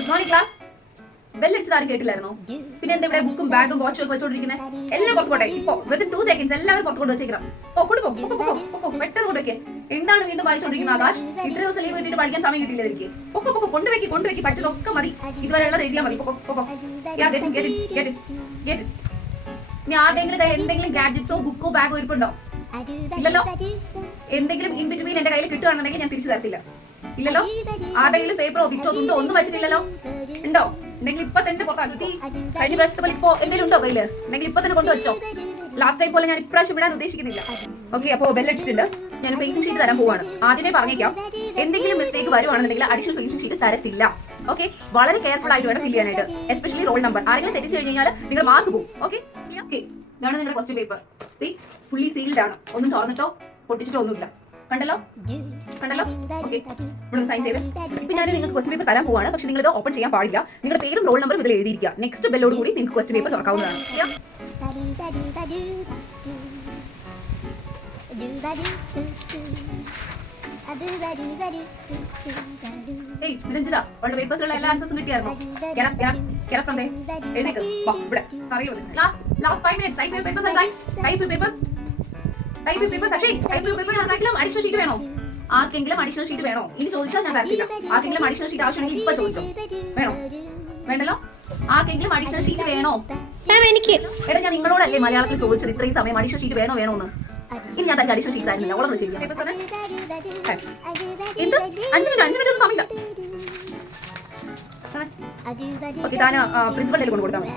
Good morning class. ബെല്ലടിച്ചത് ആരും കേട്ടില്ലായിരുന്നോ? പിന്നെ എന്താ ഇവിടെ ബുക്കും ബാഗും വാച്ചും ഒക്കെ വെച്ചോണ്ടിരിക്കുന്നത്? എല്ലാം പുറത്ത് പോട്ടെ. ഇപ്പൊ വിത്തിൻ 2 seconds എല്ലാവരും പുറത്ത് കൊണ്ട് വെച്ചേക്കണം. പെട്ടെന്ന് കൊണ്ടുവയ്ക്ക്. എന്താണ് വീണ്ടും വായിച്ചോണ്ടിരിക്കുന്നത് ആകാശ്? ഇത്ര ദിവസം ലീവ് കിട്ടിയിട്ട് പഠിക്കാൻ സമയം കിട്ടില്ല എനിക്ക്. കൊണ്ടുവയ്ക്ക്. പഠിച്ചതൊക്കെ മതി. ഇതുവരെ ഉള്ളത് എഴുതിയാൽ മതി. ഇനി ആരുടെയെങ്കിലും കയ്യിൽ എന്തെങ്കിലും ഗാഡ്ജറ്റ്സോ ബുക്കോ ബാഗോ ഇരിപ്പുണ്ടോ? ഇല്ലല്ലോ. എന്തെങ്കിലും ഇൻ ബിറ്റ്വീൻ എന്റെ കയ്യിൽ കിട്ടുകയാണെന്നുണ്ടെങ്കിൽ ഞാൻ തിരിച്ചു തരത്തില്ല. ഇല്ലല്ലോ. ആരുടെയെങ്കിലും പേപ്പറോ ബിറ്റോ തുണ്ടോ ഒന്നും വെച്ചിട്ടില്ലല്ലോ. ഉണ്ടോ? എന്തെങ്കിലും ഇപ്പൊ തന്നെ പുറത്താക്കി. കഴിഞ്ഞ പ്രാവശ്യത്തെ പോലെ ഇപ്പൊ എന്തെങ്കിലും ഉണ്ടോ കയ്യില്? എന്തെങ്കിലും ഇപ്പൊ തന്നെ കൊണ്ടുവച്ചോ. ലാസ്റ്റ് ടൈം പോലെ ഞാൻ ഇപ്രാവശ്യം വിടാൻ ഉദ്ദേശിക്കുന്നില്ല. ഓക്കെ, അപ്പോ ബെല്ലടിച്ചിട്ടുണ്ട്. ഞാൻ ഫേസിംഗ് ഷീറ്റ് തരാൻ പോവാണ്. ആദ്യമേ പറഞ്ഞേക്കാം, എന്തെങ്കിലും മിസ്റ്റേക്ക് വരുവാണെന്നുണ്ടെങ്കിൽ അഡീഷണൽ ഫേസിംഗ് ഷീറ്റ് തരത്തില്ല. ഓക്കെ, വളരെ കെയർഫുൾ ആയിട്ട് വേണം ഫിൽ ചെയ്യാനായിട്ട്. Especially roll number. ആരെങ്കിലും തെറ്റിച്ച് കഴിഞ്ഞാൽ നിങ്ങളുടെ മാർക്ക് പോകും. ഓക്കെ, ഇതാണ് നിങ്ങളുടെ question paper. C, fully sealed ആണ്. ഒന്നും തുറന്നിട്ടോ പൊട്ടിച്ചിട്ടോ ഒന്നുമില്ല. കണ്ടല്ലോ. ഓക്കെ, ഇവിടെ സൈൻ ചെയ്ത്. ഇപ്പൊ ഞാൻ നിങ്ങൾക്ക് ക്വസ്റ്റ്യൻ പേപ്പർ തരാൻ പോവാണ്. പക്ഷെ നിങ്ങൾ ഇത് ഓപ്പൺ ചെയ്യാൻ പാടില്ല. നിങ്ങളുടെ പേരും റോൾ നമ്പറും ഇതിൽ എഴുതിയിരിക്കുക. നെക്സ്റ്റ് ബെല്ലോട് കൂടി നിങ്ങൾക്ക് ക്വസ്റ്റ്യൻ പേപ്പർ തുറക്കാവുന്നതാണ്. നിരഞ്ജിത, അവളുടെ പേപ്പേഴ്സിലുള്ള എല്ലാ ആൻസേഴ്സും കിട്ടിയായിരുന്നു. എഴുന്നേക്ക്. Last 5 minutes. Type your papers and write. Type your papers. Akshay, type your papers. ആർക്കെങ്കിലും അഡീഷണൽ ഷീറ്റ് വേണോ? ഇനി ചോദിച്ചാൽ ഞാൻ തരത്തില്ല. ആർക്കെങ്കിലും അഡീഷണൽ ഷീറ്റ് ആവശ്യമെങ്കിൽ ഇപ്പൊ ചോദിച്ചോ. വേണോ? വേണ്ടല്ലോ. ആർക്കെങ്കിലും അഡീഷണൽ ഷീറ്റ് വേണോ? എനിക്ക്. എടാ, ഞാൻ നിങ്ങളോടല്ലേ മലയാളത്തിൽ ചോദിച്ചത് ഇത്രയും സമയം അഡീഷണൽ ഷീറ്റ് വേണോ എന്ന്. ഇനി ഞാൻ തനിക്ക് അഡീഷണൽ ഷീറ്റ് തരുന്നില്ല. ഓളം വെച്ചിരിക്കാം. എന്ത് 5 മിനിറ്റ് ഒന്നും സമയമില്ല. ഓക്കെ, താൻ പ്രിൻസിപ്പലിന്റെ കൊണ്ട് കൊടുത്താൽ മതി.